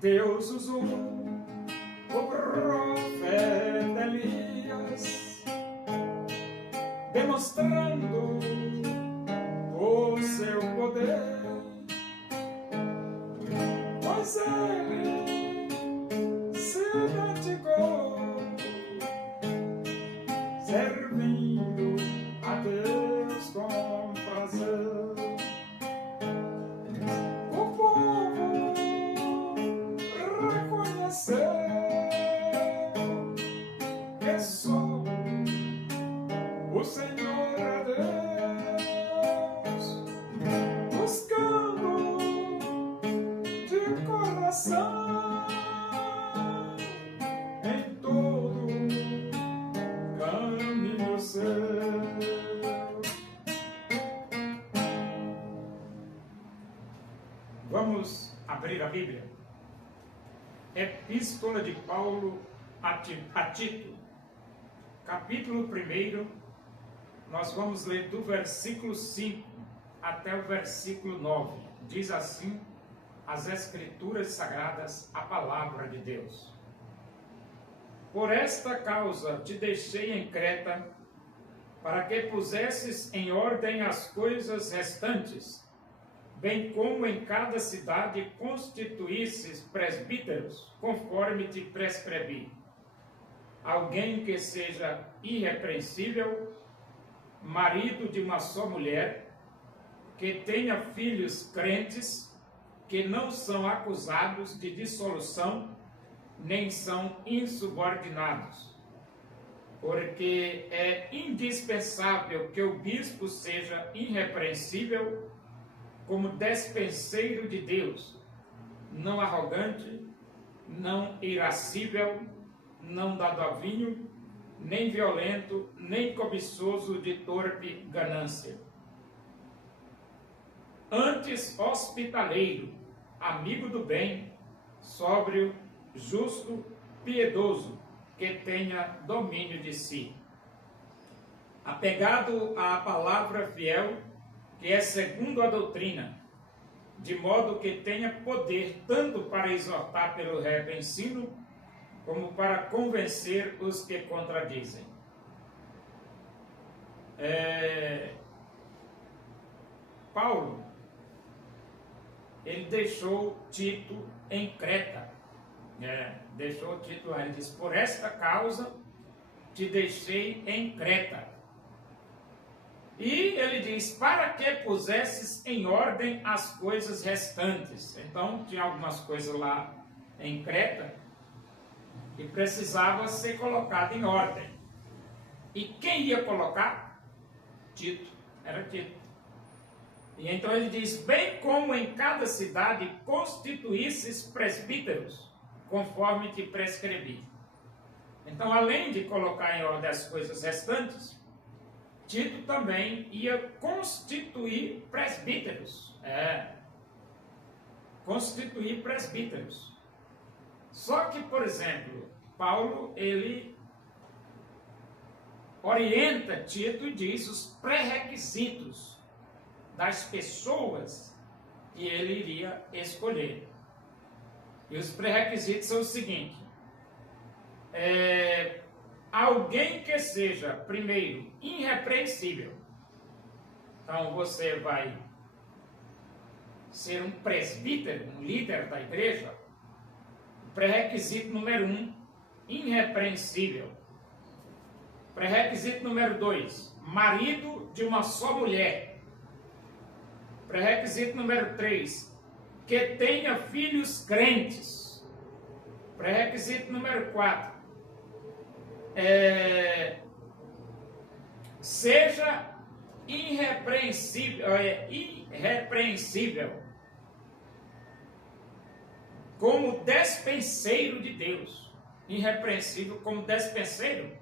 Deus usou o profeta Elias, demonstrando o seu poder, pois ele se dedicou servindo a Deus com prazer. O povo reconheceu que só o Senhor é Deus, buscando de coração em todo caminho seu. Vamos abrir a Bíblia. Epístola de Paulo a Tito, capítulo 1, nós vamos ler do versículo 5 até o versículo 9. Diz assim as Escrituras Sagradas, a palavra de Deus. Por esta causa te deixei em Creta, para que pusesses em ordem as coisas restantes, bem como em cada cidade constituísses presbíteros, conforme te prescrevi. Alguém que seja irrepreensível, marido de uma só mulher, que tenha filhos crentes, que não são acusados de dissolução, nem são insubordinados. Porque é indispensável que o bispo seja irrepreensível, como despenseiro de Deus, não arrogante, não irascível, não dado a vinho, nem violento, nem cobiçoso de torpe ganância. Antes hospitaleiro, amigo do bem, sóbrio, justo, piedoso, que tenha domínio de si. Apegado à palavra fiel, que é segundo a doutrina, de modo que tenha poder tanto para exortar pelo reto ensino, como para convencer os que contradizem. Paulo, ele deixou Tito em Creta. Deixou Tito lá, ele diz, por esta causa te deixei em Creta. E ele diz, para que pusesses em ordem as coisas restantes. Então, tinha algumas coisas lá em Creta que precisava ser colocado em ordem. E quem ia colocar? Tito. Era Tito. E então ele diz, bem como em cada cidade constituísses presbíteros, conforme te prescrevi. Então, além de colocar em ordem as coisas restantes, Tito também ia constituir presbíteros. Constituir presbíteros. Só que, por exemplo, Paulo, ele orienta Tito e diz os pré-requisitos das pessoas que ele iria escolher. E os pré-requisitos são os seguintes. Alguém que seja, primeiro, irrepreensível. Então, você vai ser um presbítero, um líder da igreja. Pré-requisito número 1, irrepreensível. Pré-requisito número 2, marido de uma só mulher. Pré-requisito número 3, que tenha filhos crentes. Pré-requisito número 4, seja irrepreensível, como despenseiro de Deus. Irrepreensível como despenseiro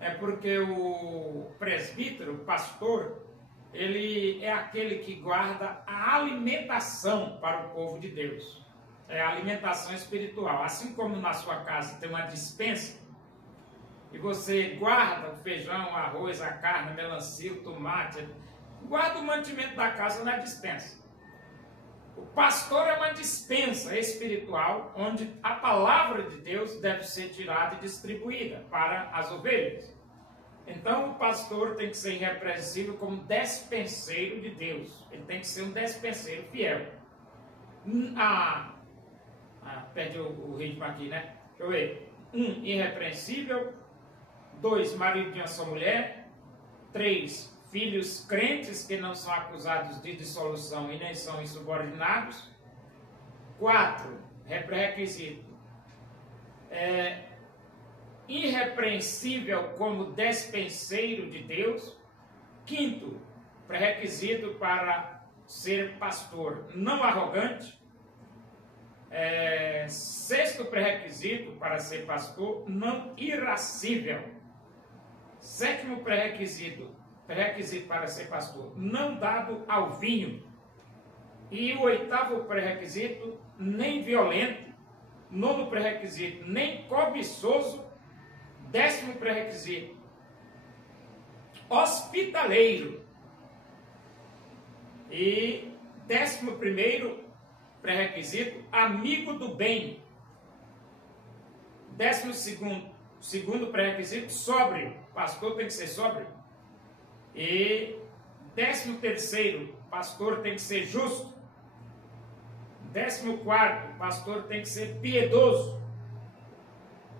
é porque o presbítero, o pastor, ele é aquele que guarda a alimentação para o povo de Deus. É a alimentação espiritual. Assim como na sua casa tem uma despensa, e você guarda o feijão, o arroz, a carne, a melancia, o tomate, guarda o mantimento da casa na despensa. O pastor é uma dispensa espiritual onde a palavra de Deus deve ser tirada e distribuída para as ovelhas. Então o pastor tem que ser irrepreensível como despenseiro de Deus. Ele tem que ser um despenseiro fiel. Perdi o ritmo aqui, né? Deixa eu ver. 1, irrepreensível. 2, marido de uma só mulher. 3, filhos crentes que não são acusados de dissolução e nem são insubordinados. 4, requisito. Irrepreensível como despenseiro de Deus. 5º, pré-requisito para ser pastor, não arrogante. 6º pré-requisito para ser pastor, não irascível. 7º pré-requisito para ser pastor, não dado ao vinho. E o 8º pré-requisito, nem violento. 9º pré-requisito, nem cobiçoso. 10º pré-requisito, hospitaleiro. E 11º pré-requisito, amigo do bem. 12º pré-requisito, sóbrio. Pastor tem que ser sóbrio. E 13º, pastor tem que ser justo. 14º, pastor tem que ser piedoso.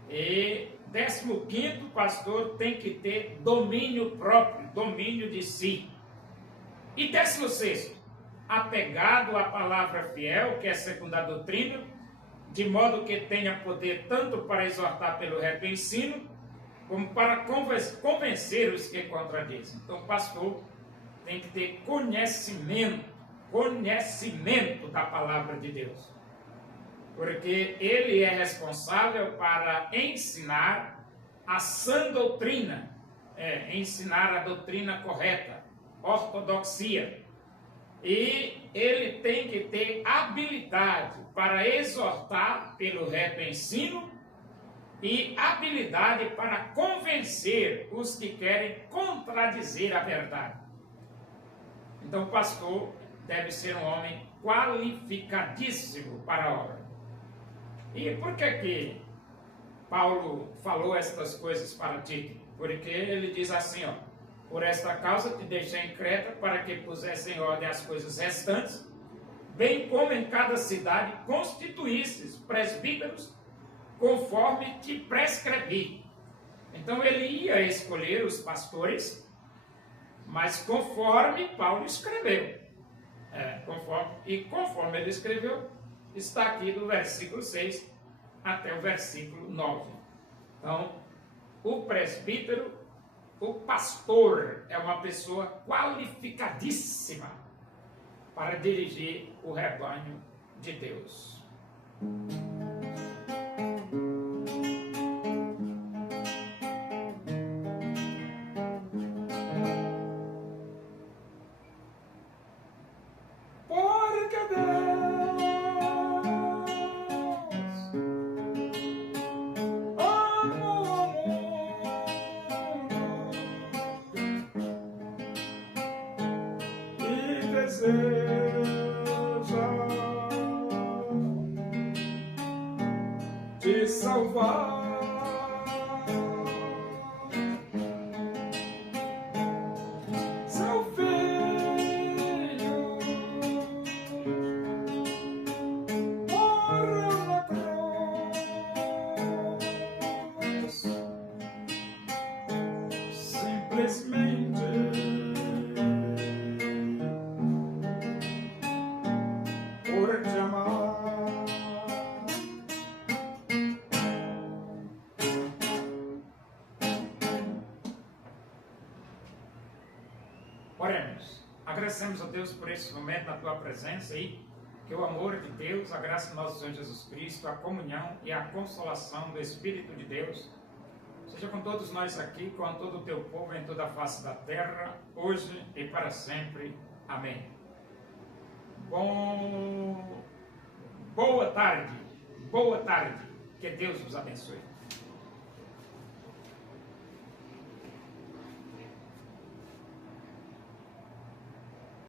E 15º, pastor tem que ter domínio próprio, domínio de si. E 16º, apegado à palavra fiel, que é segundo a doutrina, de modo que tenha poder tanto para exortar pelo reto ensino, como para convencer os que contradizem. Então, o pastor tem que ter conhecimento da palavra de Deus. Porque ele é responsável para ensinar a sã doutrina, ensinar a doutrina correta, ortodoxia. E ele tem que ter habilidade para exortar pelo reto ensino e habilidade para convencer os que querem contradizer a verdade. Então, o pastor deve ser um homem qualificadíssimo para a obra. E por que Paulo falou estas coisas para Tito? Porque ele diz assim, por esta causa te deixei em Creta para que pusesse em ordem as coisas restantes, bem como em cada cidade constituísses presbíteros, conforme te prescrevi. Então ele ia escolher os pastores, mas conforme Paulo escreveu. Conforme ele escreveu, está aqui do versículo 6 até o versículo 9. Então, o presbítero, o pastor, é uma pessoa qualificadíssima para dirigir o rebanho de Deus. Te salvar, seu filho morreu na cruz, simplesmente por te amar. Oremos. Agradecemos a Deus por esse momento na tua presença e que o amor de Deus, a graça do nosso Senhor Jesus Cristo, a comunhão e a consolação do Espírito de Deus seja com todos nós aqui, com todo o teu povo em toda a face da terra, hoje e para sempre. Amém. Boa tarde. Que Deus vos abençoe.